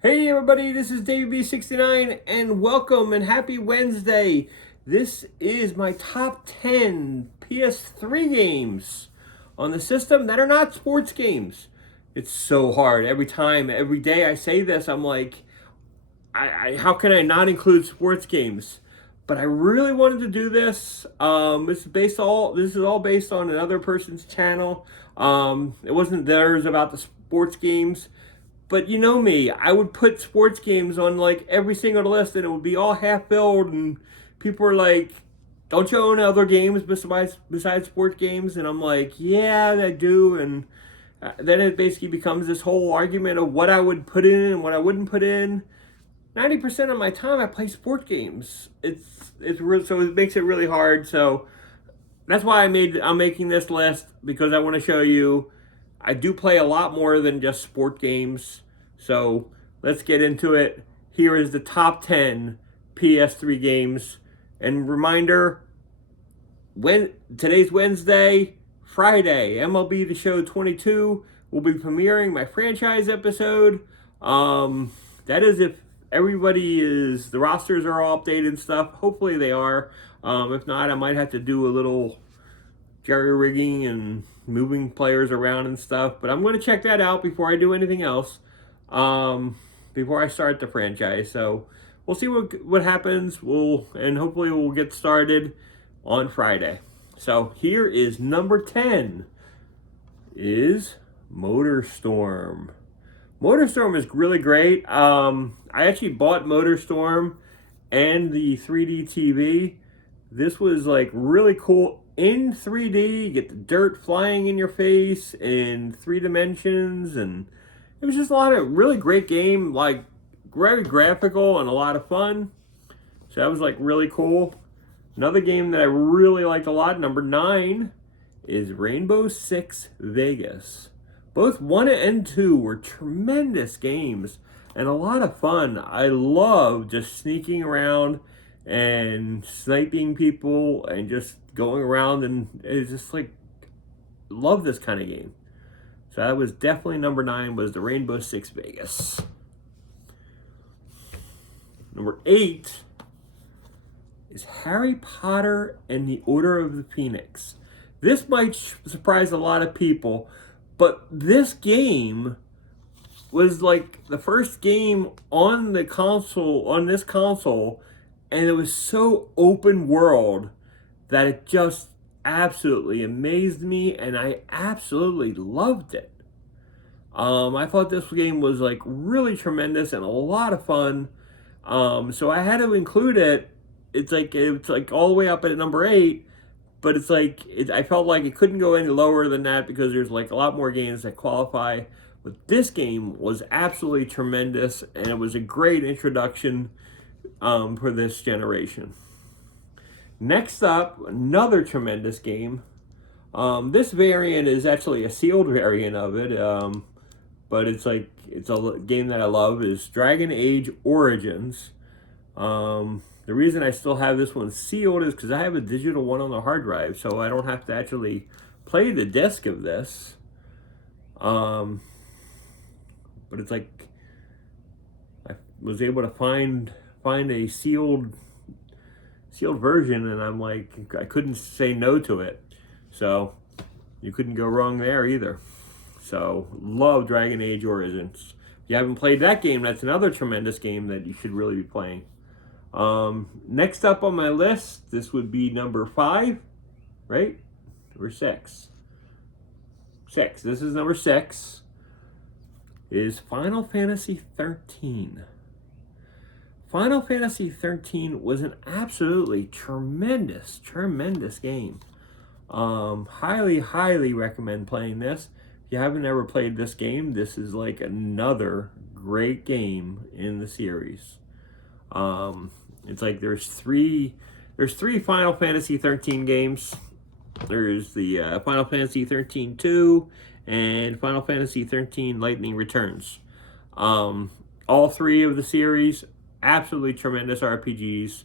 Hey everybody, this is Davey B69 and welcome and happy Wednesday. This is my top 10 PS3 games on the system that are not sports games. It's so hard. Every time, every day I say this, I'm like, how can I not include sports games? But I really wanted to do this. This is all based on another person's channel. It wasn't theirs about the sports games. But you know me, I would put sports games on like every single list and it would be all half filled and people are like, don't you own other games besides sports games? And I'm like, yeah, I do. And then it basically becomes this whole argument of what I would put in and what I wouldn't put in. 90% of my time I play sport games. It's real, so it makes it really hard. So that's why I'm making this list because I want to show you I do play a lot more than just sport games. So let's get into it. Here is the top 10 PS3 games. And reminder, when today's Wednesday, Friday, MLB The Show 22 will be premiering my franchise episode. That is if the rosters are all updated and stuff. Hopefully they are. If not, I might have to do a little jerry rigging and moving players around and stuff. But I'm going to check that out before I do anything else. Before I start the franchise. So we'll see what happens. And hopefully we'll get started on Friday. So here is number 10 is MotorStorm. MotorStorm is really great. I actually bought MotorStorm and the 3D TV. This was like really cool in 3D. You get the dirt flying in your face in 3 dimensions, and it was just a lot of really great game, like very graphical and a lot of fun. So that was like really cool. Another game that I really liked a lot, number 9, is Rainbow Six Vegas. Both 1 and 2 were tremendous games and a lot of fun. I love just sneaking around and sniping people and just going around, and it's just like, love this kind of game. So that was definitely number 9, was the Rainbow Six Vegas. Number 8 is Harry Potter and the Order of the Phoenix. This might surprise a lot of people, but this game was like the first game on this console, and it was so open world that it just absolutely amazed me, and I absolutely loved it. I thought this game was like really tremendous and a lot of fun. So I had to include it. It's like all the way up at number 8, but I felt like it couldn't go any lower than that because there's like a lot more games that qualify. But this game was absolutely tremendous, and it was a great introduction for this generation. Next up, another tremendous game. This variant is actually a sealed variant of it, but it's a game that I love, is Dragon Age Origins. The reason I still have this one sealed is because I have a digital one on the hard drive, so I don't have to actually play the disc of this. But it's like I was able to find a sealed version, and I'm like, I couldn't say no to it. So you couldn't go wrong there either. So love Dragon Age Origins. If you haven't played that game, that's another tremendous game that you should really be playing. Next up on my list, this would be number 5, right? Or 6. 6. This is number 6. Is Final Fantasy 13. Final Fantasy 13 was an absolutely tremendous game. Highly recommend playing this. If you haven't ever played this game, this is like another great game in the series. It's like there's three Final Fantasy 13 games. There's the Final Fantasy 13 2 and Final Fantasy 13 Lightning Returns. All 3 of the series, absolutely tremendous RPGs.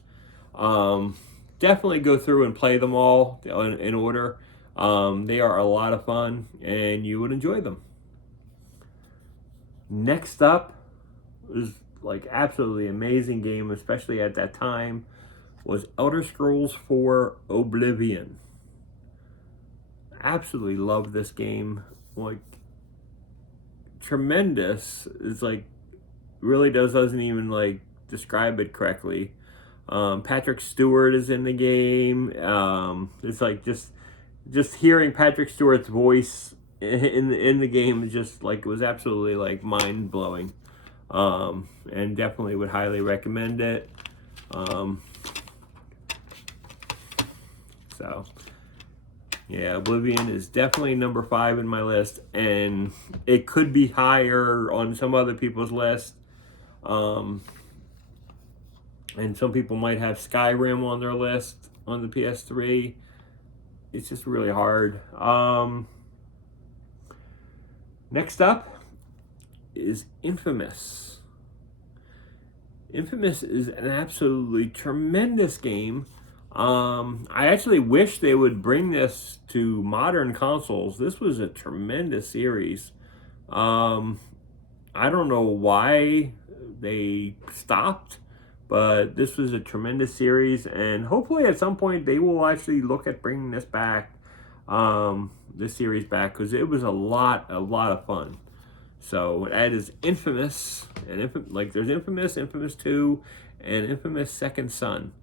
Definitely go through and play them all in order. They are a lot of fun, and you would enjoy them. Next up, was like absolutely amazing game, especially at that time, was Elder Scrolls 4 Oblivion. Absolutely loved this game. Like, tremendous. It's like, really doesn't even like describe it correctly. Patrick Stewart is in the game. It's like just hearing Patrick Stewart's voice in the game is just like, it was absolutely like mind blowing. And definitely would highly recommend it. So yeah, Oblivion is definitely number 5 in my list, and it could be higher on some other people's list. And some people might have Skyrim on their list on the PS3. It's just really hard. Next up is Infamous. Infamous is an absolutely tremendous game. I actually wish they would bring this to modern consoles. This was a tremendous series. I don't know why they stopped, but this was a tremendous series, and hopefully at some point they will actually look at bringing this back, this series back, because it was a lot of fun. So that is Infamous, and there's Infamous, Infamous 2, and Infamous Second Son.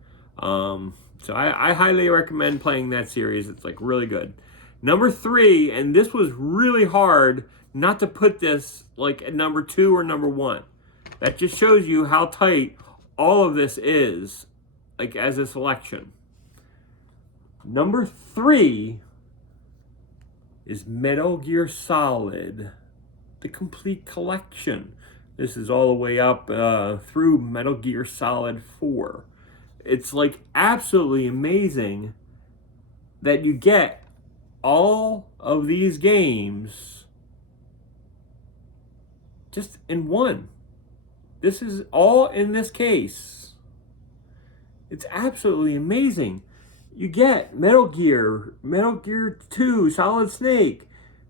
So I highly recommend playing that series. It's like really good. Number 3, and this was really hard not to put this like at number 2 or number 1. That just shows you how tight all of this is, like as a selection. Number 3 is Metal Gear Solid, the complete collection. This is all the way up through Metal Gear Solid 4. It's like absolutely amazing that you get all of these games just in one. This is all in this case. It's absolutely amazing. You get Metal Gear 2, Solid Snake,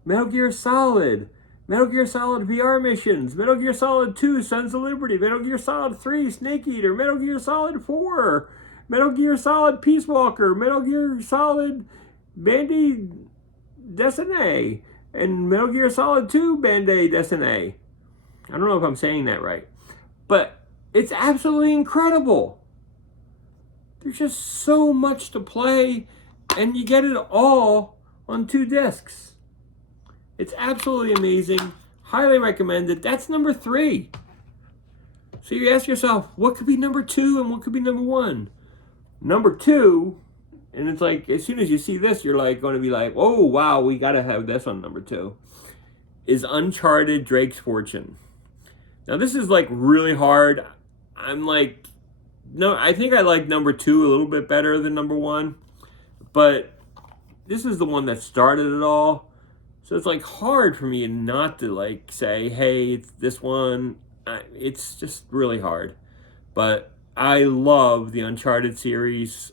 Metal Gear Solid VR missions, Metal Gear Solid 2, Sons of Liberty, Metal Gear Solid 3, Snake Eater, Metal Gear Solid 4, Metal Gear Solid Peace Walker, Metal Gear Solid Band-Aid Destiny, and Metal Gear Solid 2 Band-Aid Destiny. I don't know if I'm saying that right, but it's absolutely incredible. There's just so much to play, and you get it all on 2 discs. It's absolutely amazing. Highly recommend it. That's number 3. So you ask yourself, what could be number 2 and what could be number 1? Number 2, and it's like, as soon as you see this, you're like going to be like, oh, wow, we got to have this on number 2, is Uncharted Drake's Fortune. Now, this is like really hard. I'm like, no, I think I like number 2 a little bit better than number 1, but this is the one that started it all. So it's like hard for me not to like say, hey, it's this one. It's just really hard. But I love the Uncharted series.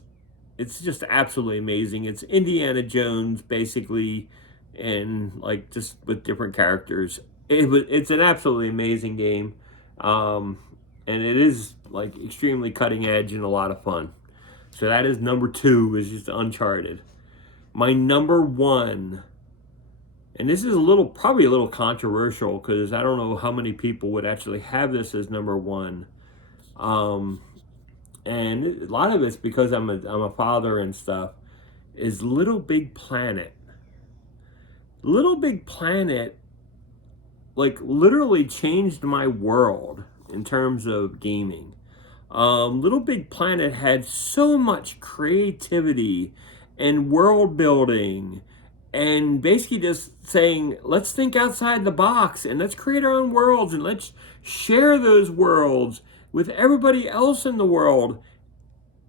It's just absolutely amazing. It's Indiana Jones, basically, and like just with different characters. It's an absolutely amazing game. And it is like extremely cutting edge and a lot of fun. So that is number 2, is just Uncharted. My number 1, and this is probably a little controversial, because I don't know how many people would actually have this as number 1. And a lot of it's because I'm a father and stuff, is Little Big Planet. Little Big Planet, like, literally changed my world in terms of gaming. Little Big Planet had so much creativity and world building, and basically just saying, let's think outside the box and let's create our own worlds and let's share those worlds with everybody else in the world.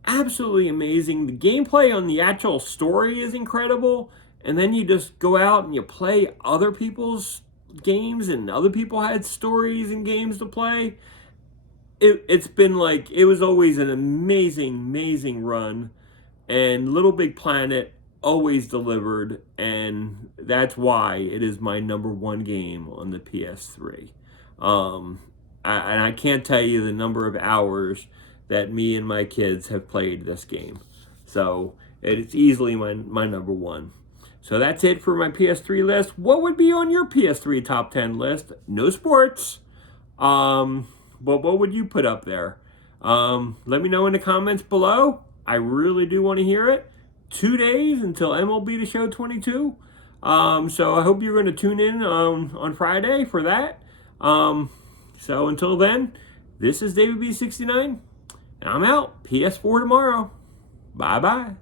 Absolutely amazing. The gameplay on the actual story is incredible. And then you just go out and you play other people's games, and other people had stories and games to play. It's been like, it was always an amazing run. And Little Big Planet always delivered, and that's why it is my number 1 game on the PS3. and I can't tell you the number of hours that me and my kids have played this game. So it's easily my number one. So that's it for my PS3 list. What would be on your PS3 top 10 list? No sports. But what would you put up there? Let me know in the comments below. I really do want to hear it. 2 days until MLB The Show 22. So I hope you're going to tune in on Friday for that. So until then, this is David B69, and I'm out. PS4 tomorrow. Bye-bye.